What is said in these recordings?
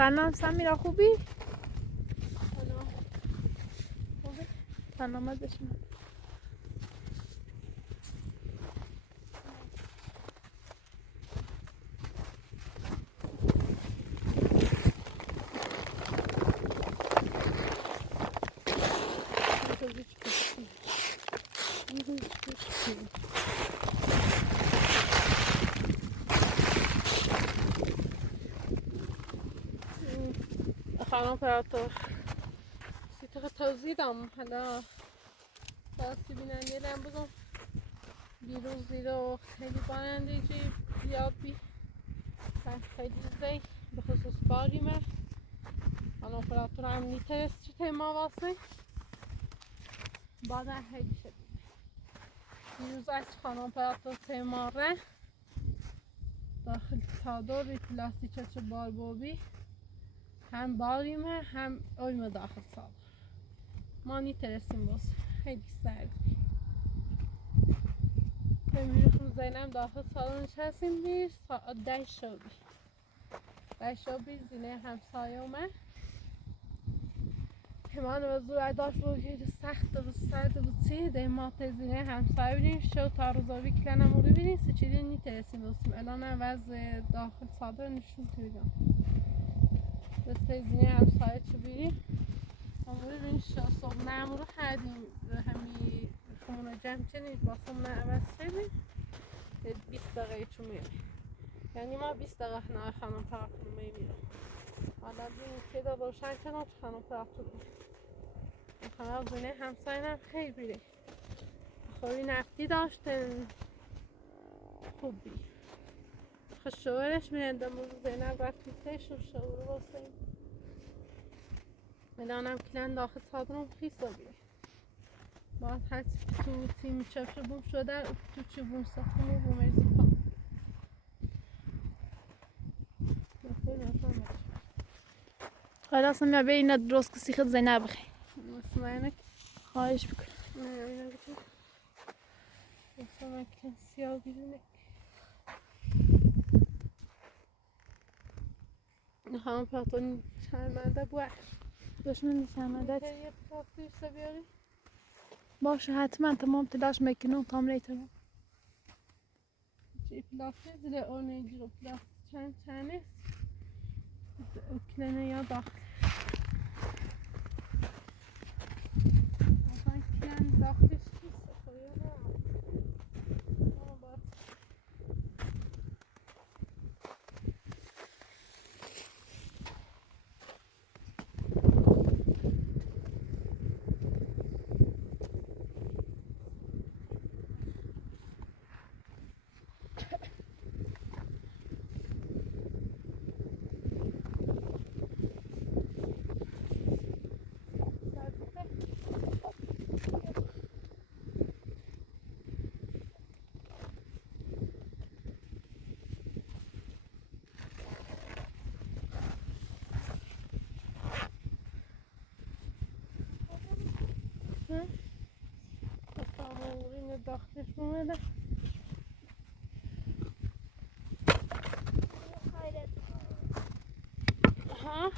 سلام سمیرا خوبی؟ خوبی؟ سلامت بشیم. خانم پراتور سیتر توضیح دام حالا دستی بیننده لم بگم بیروز زیرا خیلی بانندگی زیاد بی خیلی زی به خصوص باریمه خانم پراتور هم نیترست چه تیما واسه بعد خیلی شدید بیروز از خانم پراتور تیماره داخل چادر پلاستیک چه بار بابی هم باریمه هم اویمه داخل چادر ما نیترسیم باز خیلی سردی میرخم زینم داخل چادر نشستیم بیر ساعت 10 شبی زینه همسایه اومد همان وضوع داشت رو که سخت و سرد و چیه ده ما تزینه همسایه بینیم شو تا روزاوی کلنم رو بینیم سه چیزی نیترسیم بستیم الان وضع داخل چادر نشون تویدم دسته زینه همسایه چه بینیم امروز بینیم شو صبح نمو رو حدیم همی خمونه جمع چنید باسم نه عوض شدیم 20 دقیقه چون میریم یعنی ما 20 دقیقه نه خانم پراکتون میمیرم حالا بینیم که دا روشن کنم خانم پراکتون خانم زینه همسایه هم خیلی بیره خوری نفتی داشتن خوب بی شوهرش میرنده موزو زینب رفتی تش و شوهر باسیم الانم کلن داخل چادرم خیسا بیره باید هرچی تو تیم چفش بوم شده تو چی بوم ساختم و بومرزی پا خلاص من به اینا درست کسی خود زینب بخی مطمئنه خواهش بکن نه اینا بکن مثلا کن سیاه بیرونه هم پاتون شرمنده بوش دشمن شرمندت یه پلاستیش بیاری باشه حتما تمام تلاش میکنم تا تمام چی پلاستیک زیر اونه جلو پلاستیک چند است کلنه یا داخل مثلا کلن داخلش چیست خوری نه این داخلش اومده ها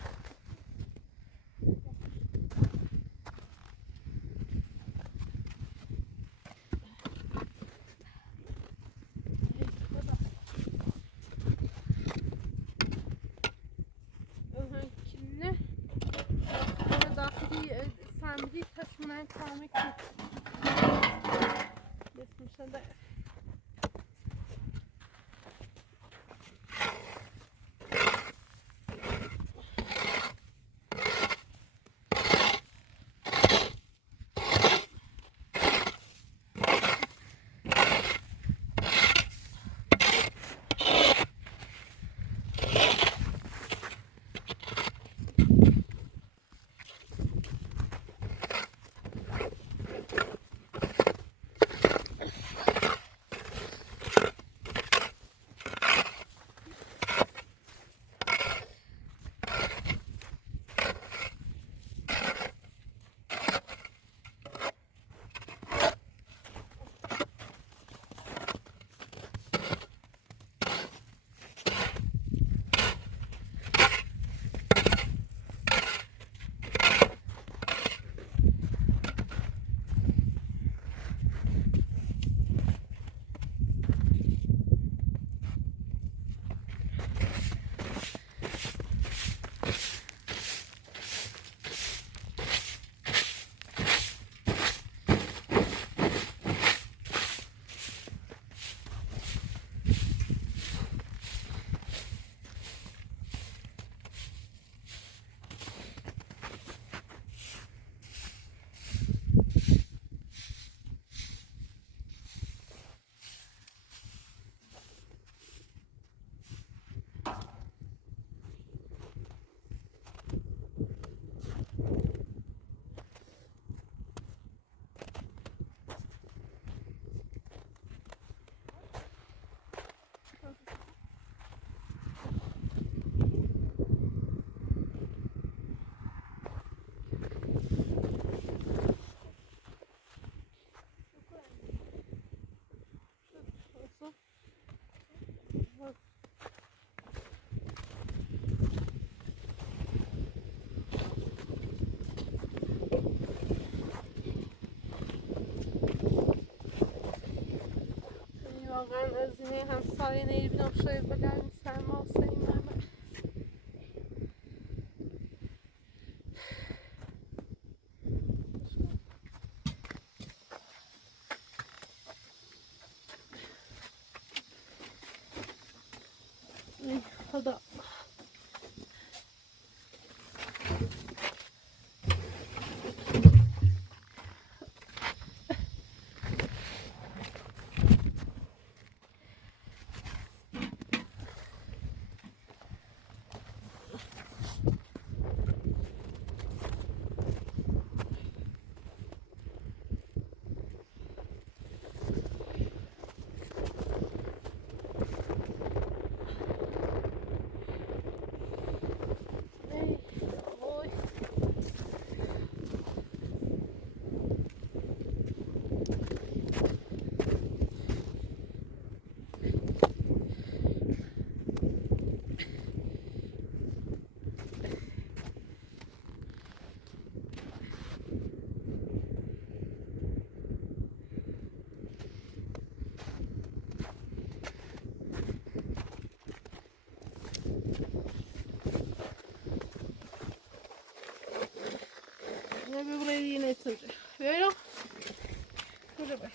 داخلی سمری تشمونه کامل بسم شده واقعا از اینه همسایه نمیبینم شاید بگم سرما سیمه خدا ne bir burayı yine etsince. Böyle. Böyle bak.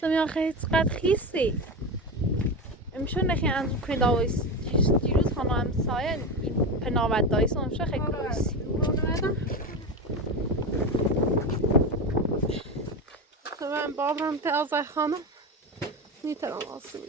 سمیا خیلی چقدر خیسی امشو نخی انجام کنید آویس دیروز خانه همسایه این پناوت دایست امشو خیلی خیسی Ben babam te azay xanım. Niter almasın.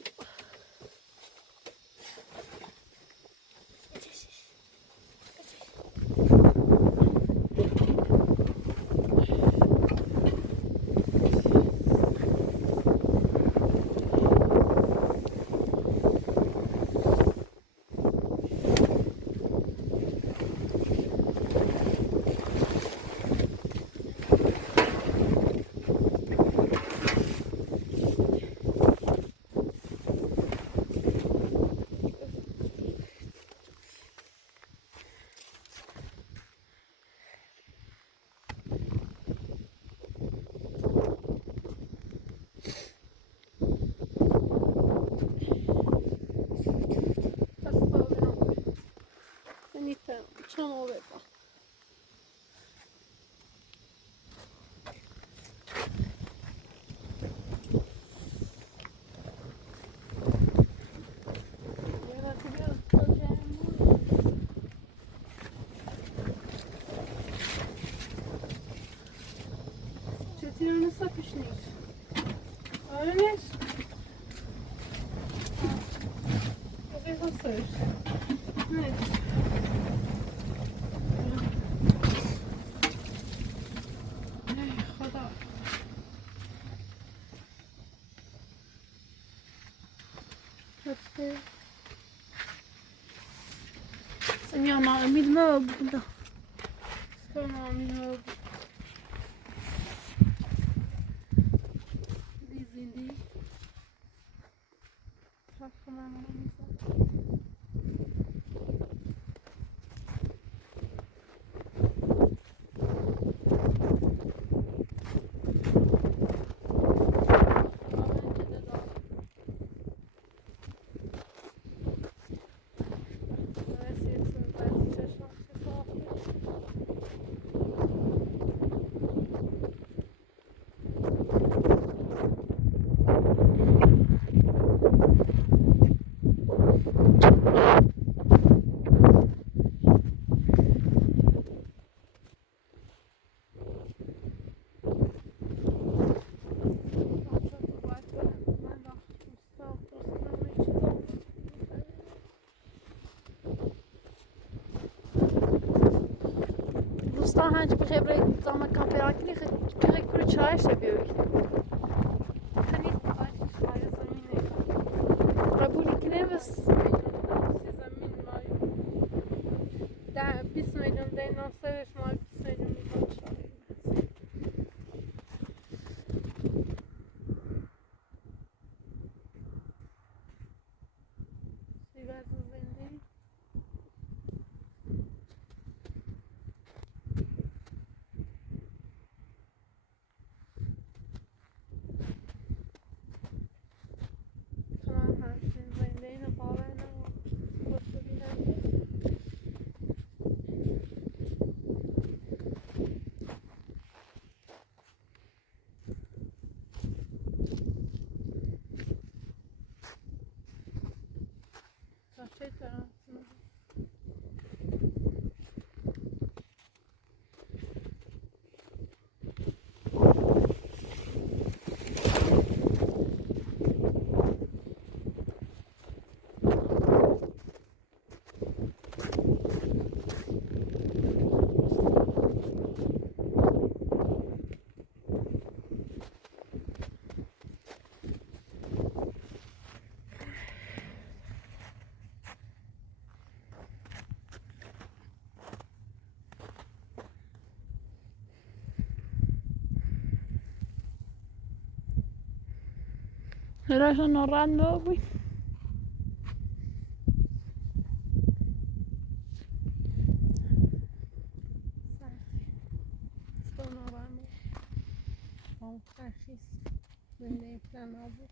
Çam oluyor. Çetin nasıl pişmiş? Öyle mi? Buraya nasıl? Ne? سمیا ناامید ما بوده Tamam ya. Dizindi. Takımlar دوستان هنچه بخیر برای زمان کامپیراکی که کلی چایش بیوید Hani kaç tane zemine قبولی کنه بس زمین مای ده 20 میلیون ده ناسوش مای 20 میلیون میلیون وضع زندگی تمام همچنین زندگی رو باور نمون خود رو بینم چطور Rasa narrando, güey. ترخیص زندگی پلن نبود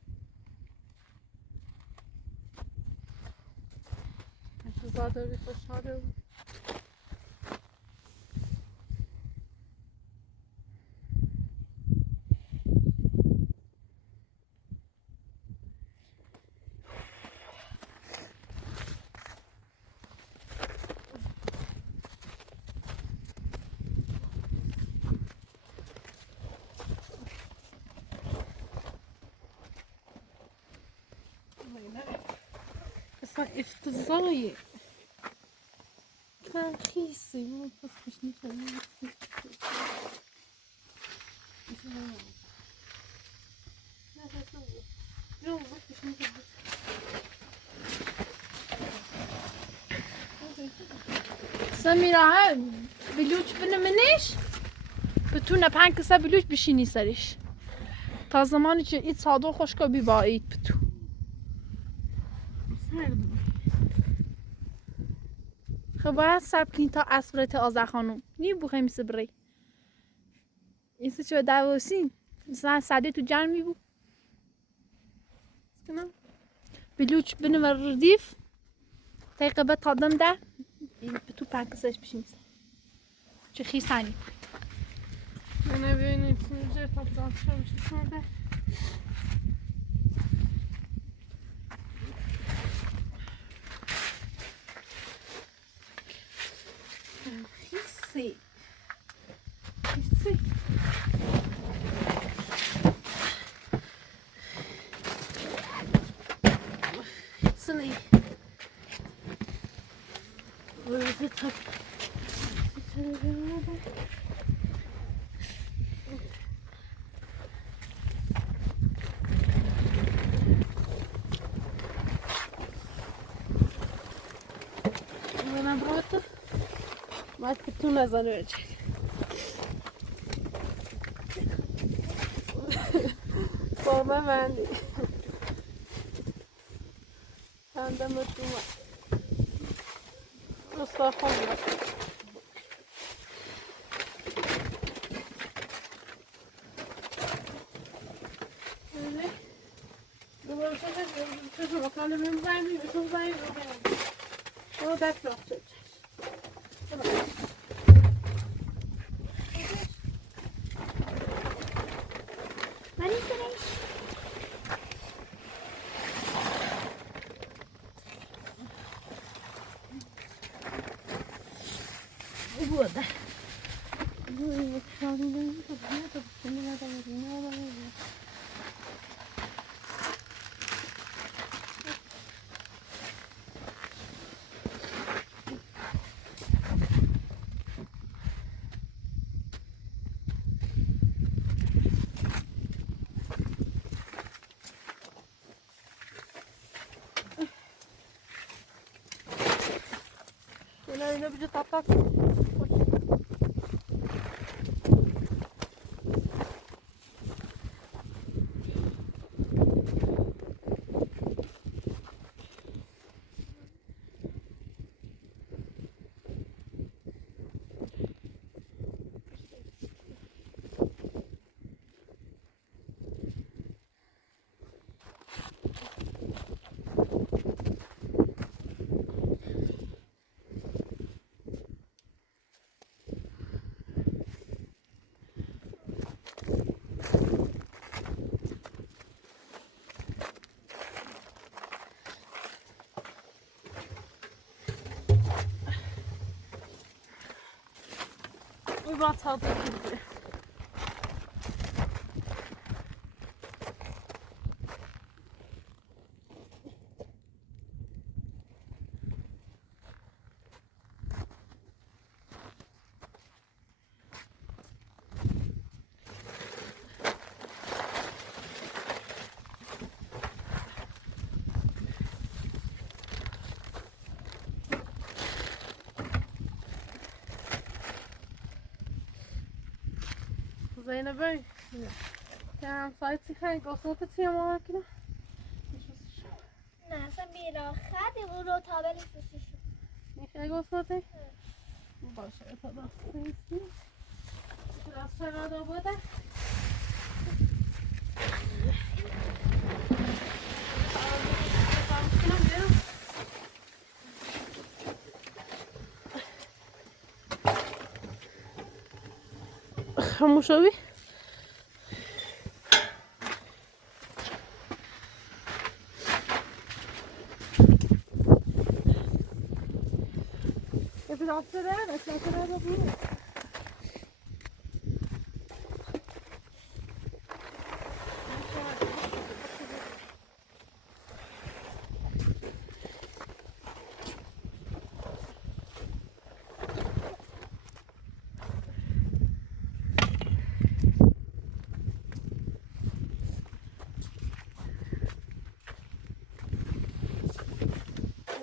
زاده بی خوشحاله بود اصلا افتضاحی ترخیصی بود پس پیش نیکنی سمیرا بلوچ بنمنش بتونه 5 کسه بلوچ بشینی سرش تا زمانی که ایت صادو خوشکا بی با ایت بتو خب باید سب کنی تا اسبرت آزه خانم نی بو خیمی سبری ایسه چه دواسین مثلا سعده تو جمع می بو کنم بلوچ بنور ردیف تایقه تادم ده بتو 5 کسهش بشینی سر چه خیسانی من ببینیم سنجه تا دانشا بشه کنده خیسی خیسی سنی ولی تا منم برات باید که تو نزنه بچه بابا بندی بندم تو استخوان برد دوباره چه بکنه بیم بندی بشون بندی رو بندی برو دست رفت چه ولی سرش بوده بوده شادی نمی تو بیا تو بکنی نداره اینا بجا تاک bir batıldı gibi. Zeynep böyle. Tamam, saati خیلی قسمت چیه ما کنه؟ نه سمیرا خیلی او رو تابل سوسیشو خیلی قسمته؟ باشه تا دست نیستی. از چرا دا بوده؟ خموشاوی؟ Biraz da etrafına da bunu.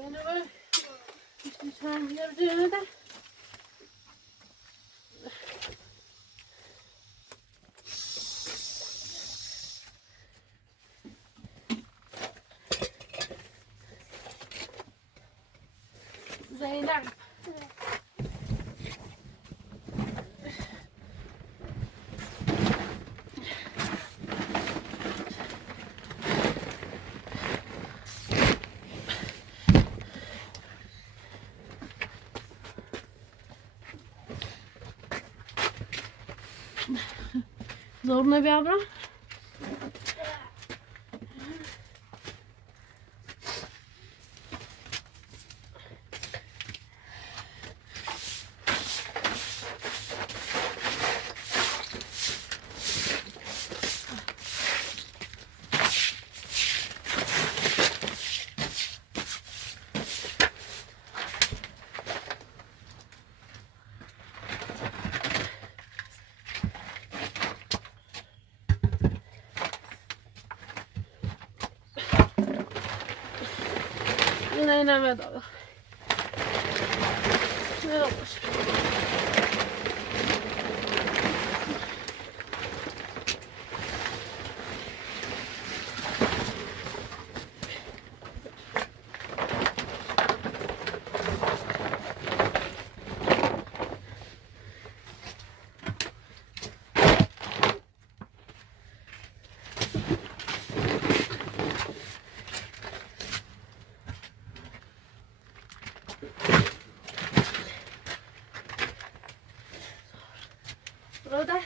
Yani böyle işte sen yapacağını da Zeynep. Zoruna bir abra. Yine bedava. Ne olmuş? Burada.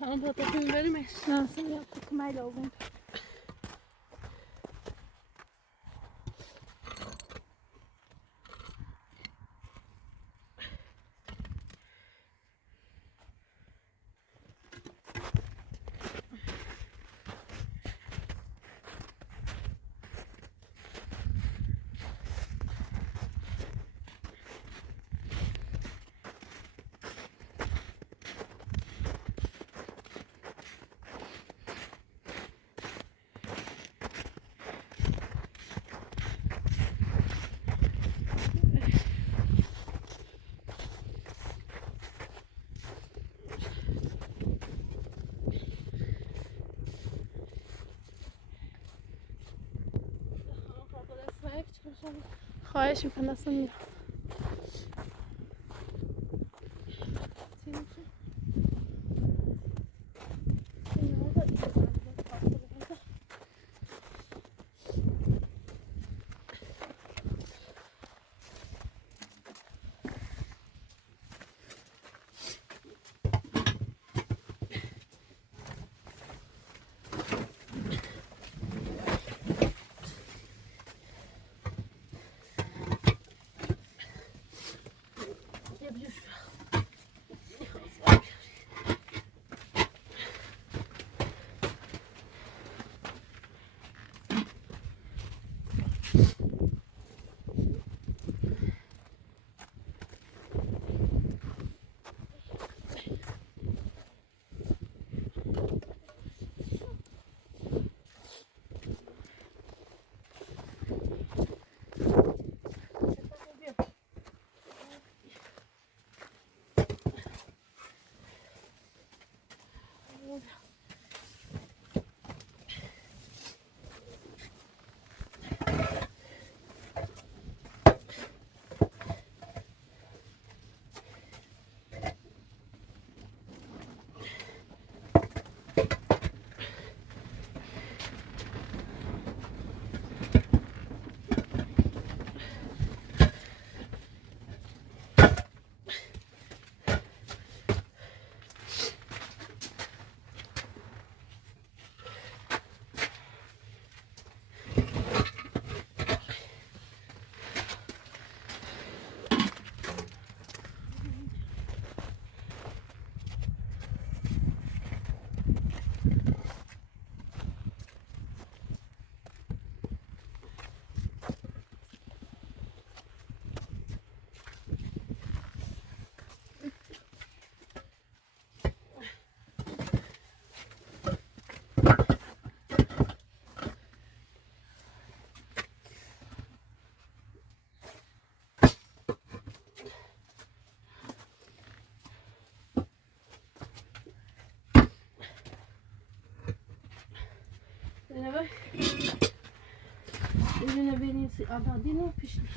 هم با تکون بریمش. نه سمیر تکمه لازم. خواهش میکنم سمیر. اینو بریم سی آبادینو پیش نیش.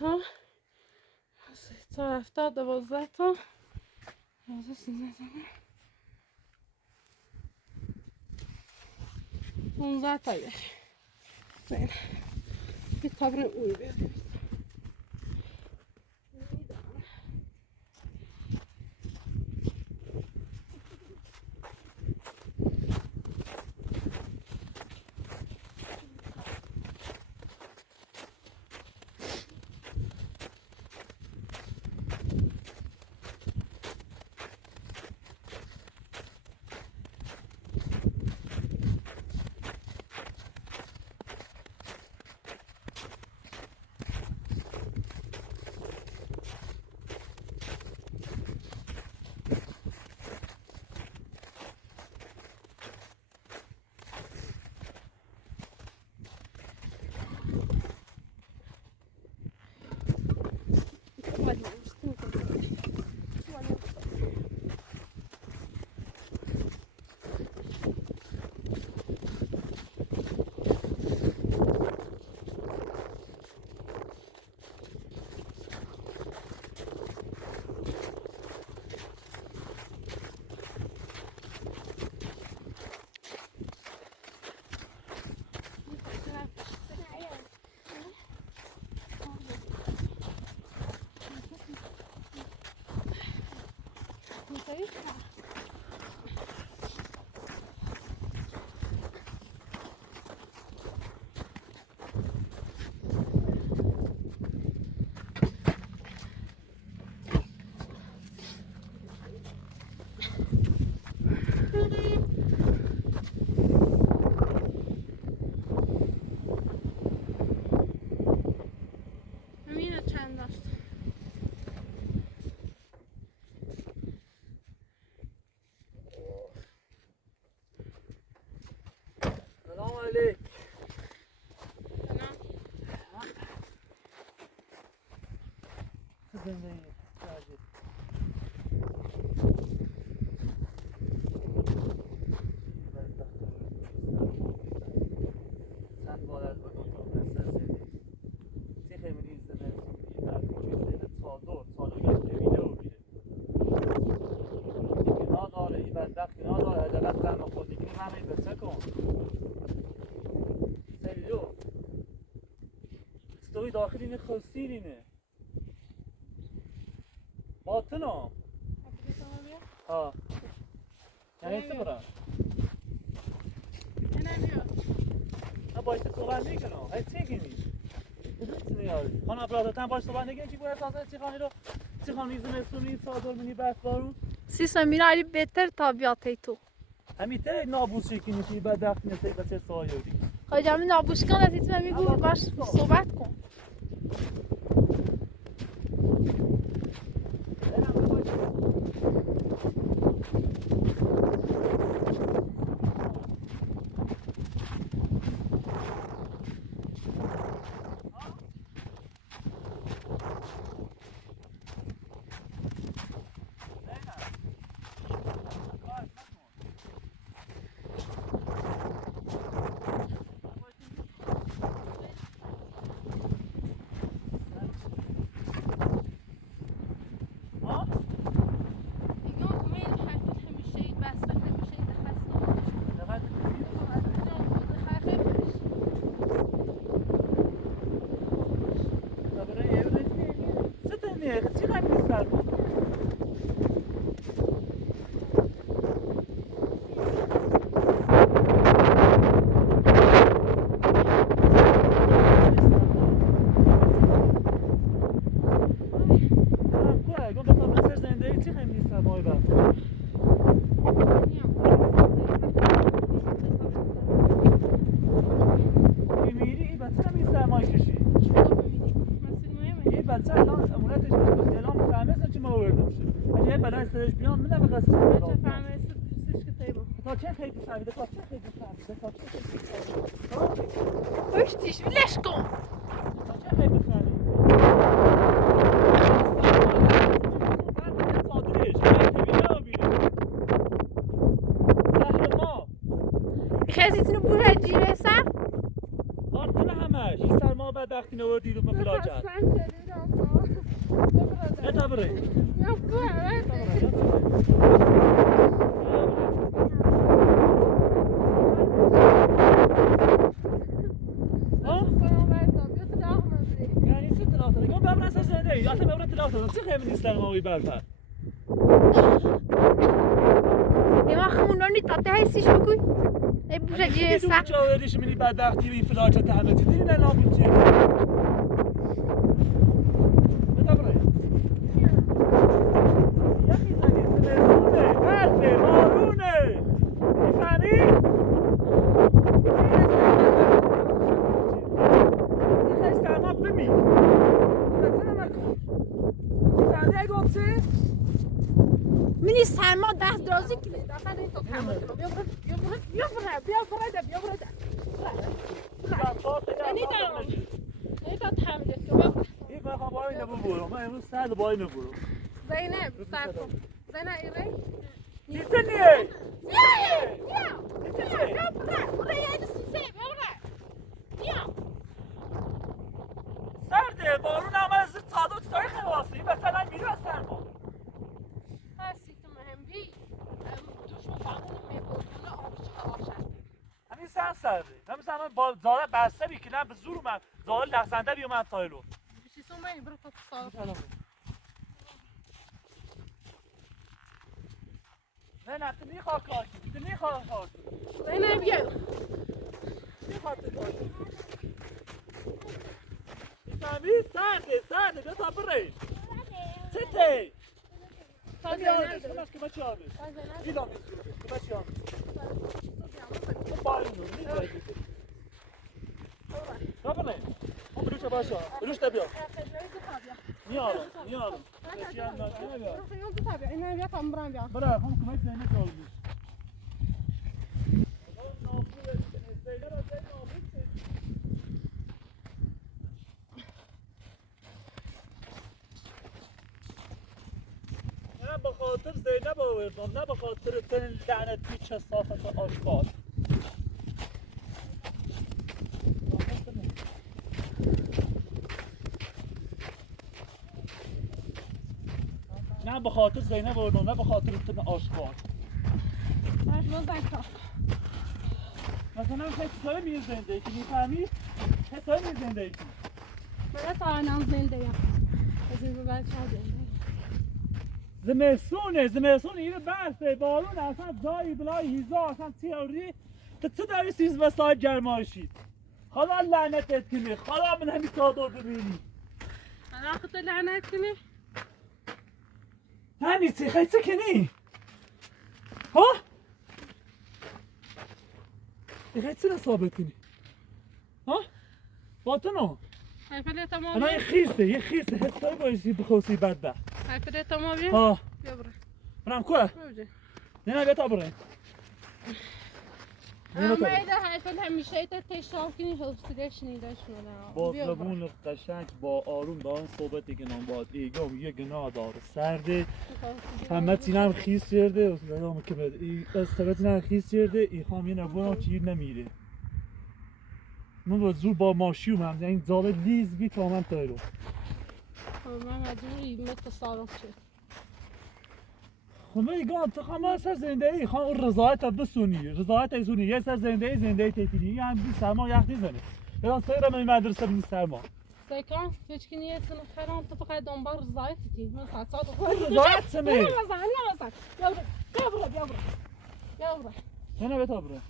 نه تا 70 12 تا 12 13 15 تا بله. Bir tavrı uyuyor. سریش همینه چند داشت سلام علیک. چه زندگی کردید؟ چند بار از بودم مسئله تی خیلی زنده در کوچه چادر گرفته ویدیو میره. دیگه نداره این بدبخت نداره حداقل تنها خود دیگه همین بچه کن. سریلو ستوی داخلی اینه خلصیر اینه باطن ها ها یعنی چه برم؟ نه باید صحبت میکنم های چه گینی؟ خانم ابرادتن باید صحبت نگیم چی باید اساسه چی خانی رو چی خانی زمستونی چادر منی برف بارون سی سمیرا علی بهتر طبیعتی تو همیته نابوس شکنی توی بدبخت نسی بچه سایوری خواهی جمعی نابوش کن از ایتمه میگو باش صحبت کن Puştiş, bileş kon. خزیتونو بوره جیره سر؟ آرتونه همش این سرما بدبختی نوردی رو مفلاجت نه تبره چه خیلی نیست در ماوی برفر ایما خمونانی تاته هستیش بگوی ای بوشه جیره سر چه آوردیش منی بدبختی بی فلاجت همه چی دیدی نه نامون چیه بتابره یکی زنی سمسونه برفه بارونه میفهمی؟ خیلی سرما بمی منی سرما دست درازی کنه دفعه این تو تحمل کنم بیا بره اینی تا تحمل کنم این بخوام با اینو ببورم من امروز سرد با اینو ببورم زینب سر کن زینب ایره نیسته نیه سرده بارون هم از صادق چطوری خواستیم مثلا میره از سرما هستی تو مهم بی دوش مفهمون میبودونه آبش همین سرده نمیزنم با زاره بسته بیکنم به زور من زاره لحظنده بیومد تایلو بسیسون منی برو تو صادق زینب تو میخواه کار کنی تو میخواه کار کنی زینب بیا میخواه تو کار کنی میفهمی؟ سرده بیا تا بریم چه تی؟ تا همین آردش کمش که بچه آردش ایلا میسوزه که بچه آردش تو بایون رو میزایی که تا بریم اون بلوش باشه بلوش تا بیا میارم بچه آردش بیا اینا بیا تا برم بیا برای هم کمک زینب آردش زینب از زینب آردش نه به خاطر زینب آوردم نه به خاطر تن لعنتی کثافت آشغال نه به خاطر زینب آوردم نه به خاطر تن آشغال مثلا حسای میره زندگی میفهمی؟ حسای میره زندگی من تا الان زنده ام از این به بعد چه زمستون اینو برفه بارون اصلا دایی بلای هیزا اصلا تیاری تو چه داری 13 ساعت گرمایشید خدا لعنتت کنه خدا من همین چادر ببینی الان خودت لعنت کنی همین چی خیلی چه کنی ها خیلی چه ثابت کنی ها باطنو حیفله تمام انا یه خیسته حسای بایشی بخوصی بدبخت حیفله تمام بیا ها بیا برو منم کوه نه بیا تا برای اما ایده حیفله همیشه ایده تشتاب کنی حفظه شنیده شده با زبون قشنگ با آروم با آن صحبتی که نام باید ایگام یه گناه داره سرده همه تینم خیس کرده اصلا که بده تینم خیس کرده ای خام یه نبونم چیر نمیره من با زور با ماشی اومم این زاله لیز بی تا من تایرو من مجبوری مثل سالم شد خب ایگام تو خواهم سر زنده ای خواهم اون رضایت بسونی رضایت ایسونی یه سر زنده ای تیتینی یه هم بی سرما یخ نیزنه بدان سیرم این مدرسه بینی سرما سیکان هیچ کنی یه سن خیران تو فقط دنبال رضایتی من ساعت رضایت سمی بیا برو نه بتا برو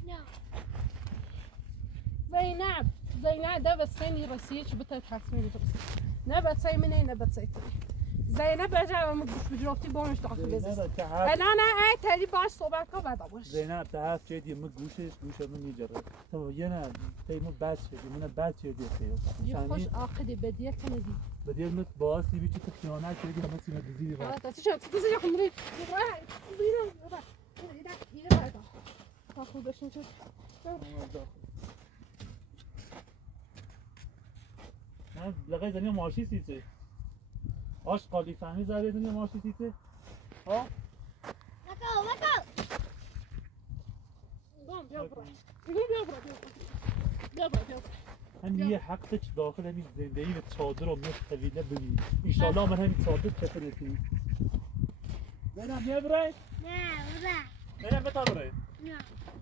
زینب ده بسینی رسیه چه بته تصمیم درست نه بتسی منی نه بتسی تو زینب بجا و گوش بجرفتی بانش داخل بزنی الان ای تری باش صحبت کن بعد باش زینب تا هفت چیدی من گوش من میجره تو یه نه تیمو بد شدی من بد شدی یه خوش آخدی بدیه کندی بدیل مت باسی بیچی تو خیانت کردی همه سینه دیزی با تا چی شد تو زیر خمری اینه بعد تا خوب بشین چه من لقای زنی ماشی سیسه آش قالی فهمی زده زنی ماشی سیسه ها بیا هم یه حق چه داخل همین زندگی و چادر و مت طویله ببین انشالله من همین چادر کفنتی بینم بیا برای بینم بتا برای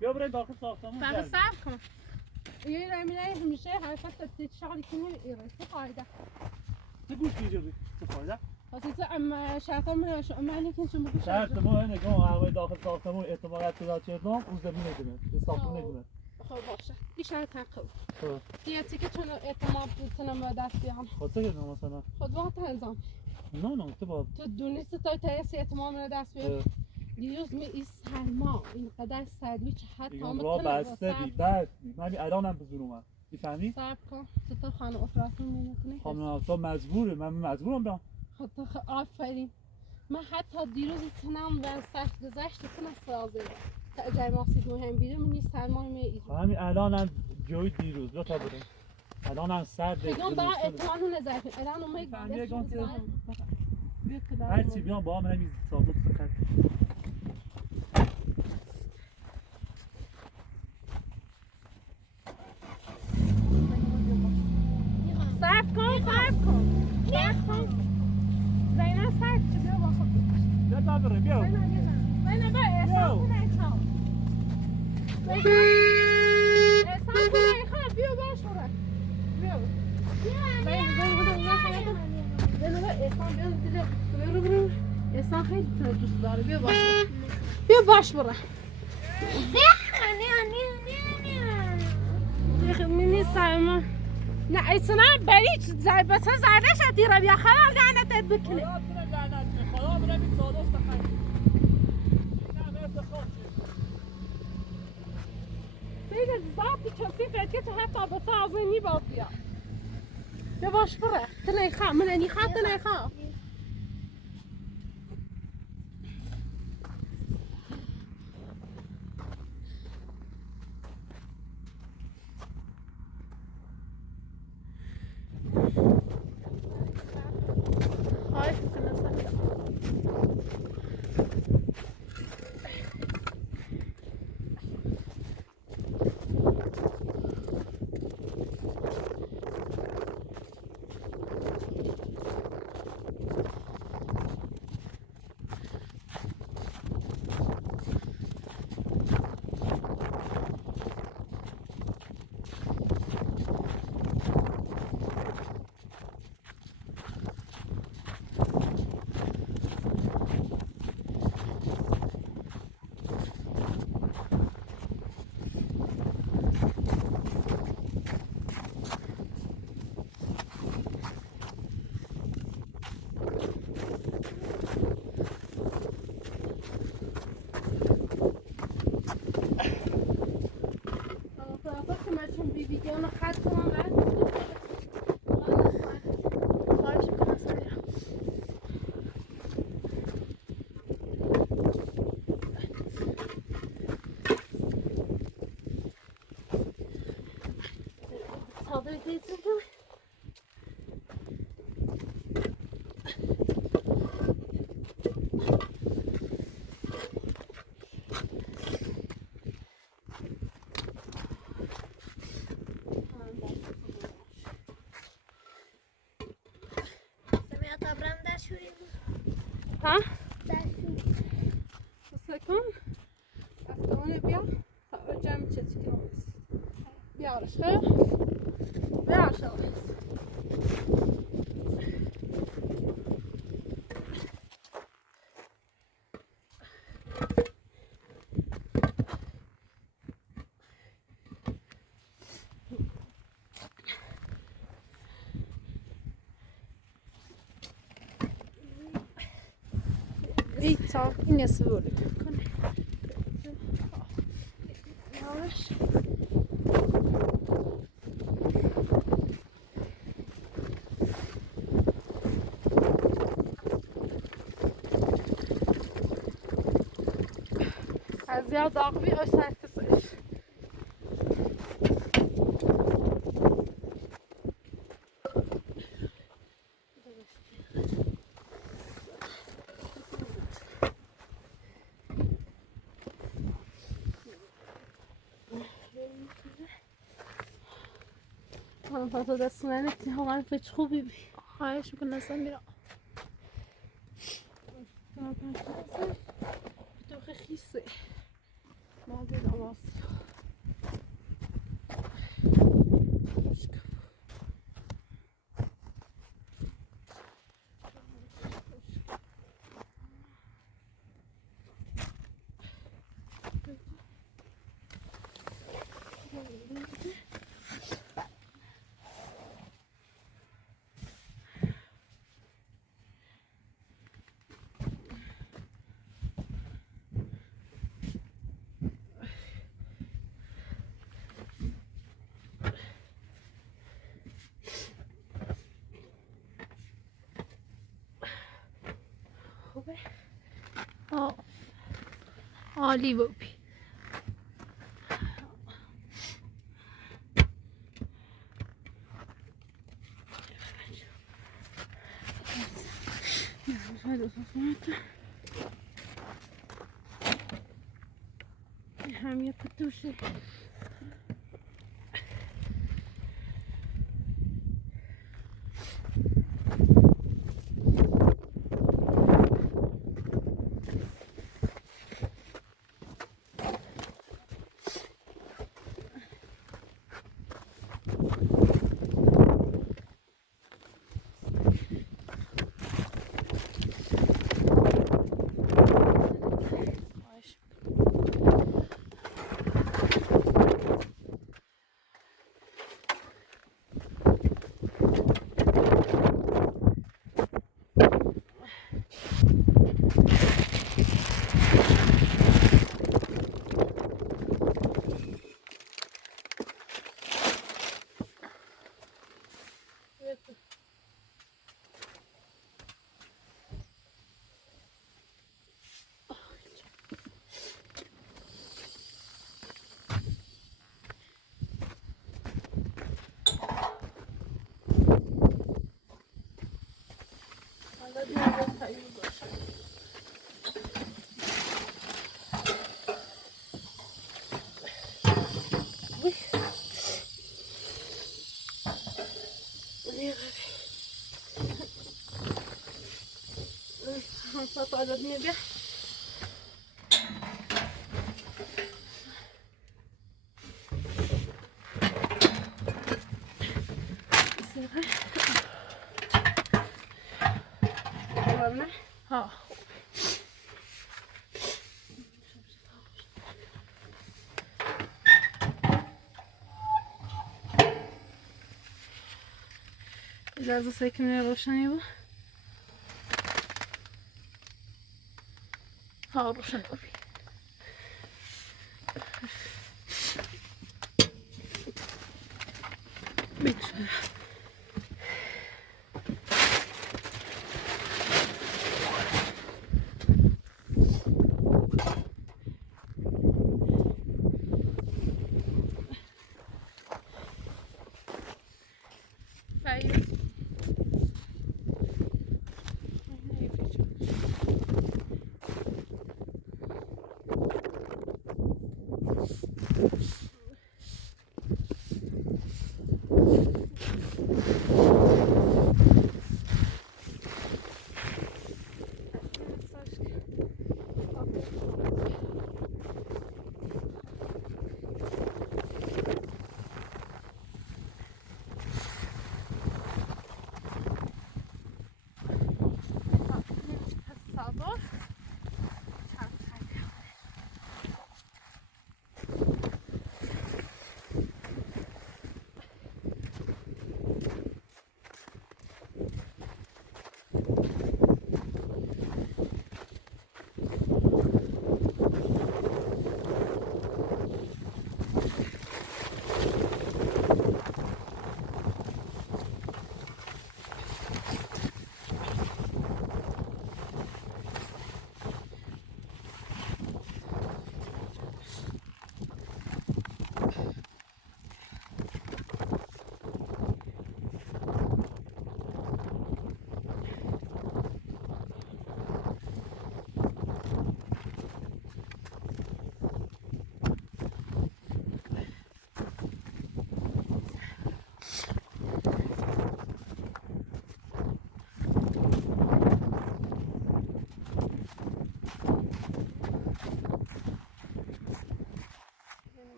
بیا برای داخل ساختمون بعد صبر کن یه رمیله همیشه حرفت شغلی کنی ایره چه فایده چه گوش میجوری چه فایده واسه اما شرطا من که چون بگو شرط ما نگاه هوای داخل ساختمون اعتبارات پیدا کردم اون زمین نمیدونه ساختمون نمیدونه خب باشه این شرط تقل دیگه که چون اعتماد بتونم به دست بیام خود چه کردم مثلا خود وقت انجام نه تو با تو دونیست تا تایسی اعتماد به دست بیام دیروز می این سرما اینقدر سردی چه حتی هم را بسته بی من همین الانم بزرگ اومد میفهمی؟ صبر کن تو خانه افراتون میمونی خانم افراد مجبوره من مجبورم بیام خب آفرین من حتی دیروز تنم و سخت گذشت تنم سازه تا جای ماسید مهم بیره من این سرما می همین الانم جوی دیروز بیا تا بریم الانم سرده بگم با اعتماد نظر الان اومد فهمیه گم هر چی بیام با من همین ثابت فقط صبر کن زینب صبر چه بیا با خود بیا تا بریم بیا زینب احسان کنه بیا باش برو بیا زینب احسان بیا برو احسان خیلی دوست داره بیا باش بیا باش برو منی سایما نه ایسنا بری بسه زرده شدی را بیا خراب لعنتت بکنه خدا برمی ساده است خیلی نه مرد خوش سید ذاتی کسی فکر تو حتی بسه آزینی با بیا باش برو تنیخا من نیخا تنیخا ها؟ سکون دستمون بیا تا جمع چیزی که نمیست بیارش خیلی بیارش آقایست Ta inga svårare. از یاد آقوی او سر کسایش من تو دست منه که واقعا فکر خوبی بی خواهش میکنم سمیرا تو خیسه ما بیدم آسی عالی بابی هم یه پتوشه ها اجازه سکنه روشنی بود ها روشن ببین بیچاره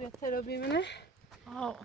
بهتره ببینه ها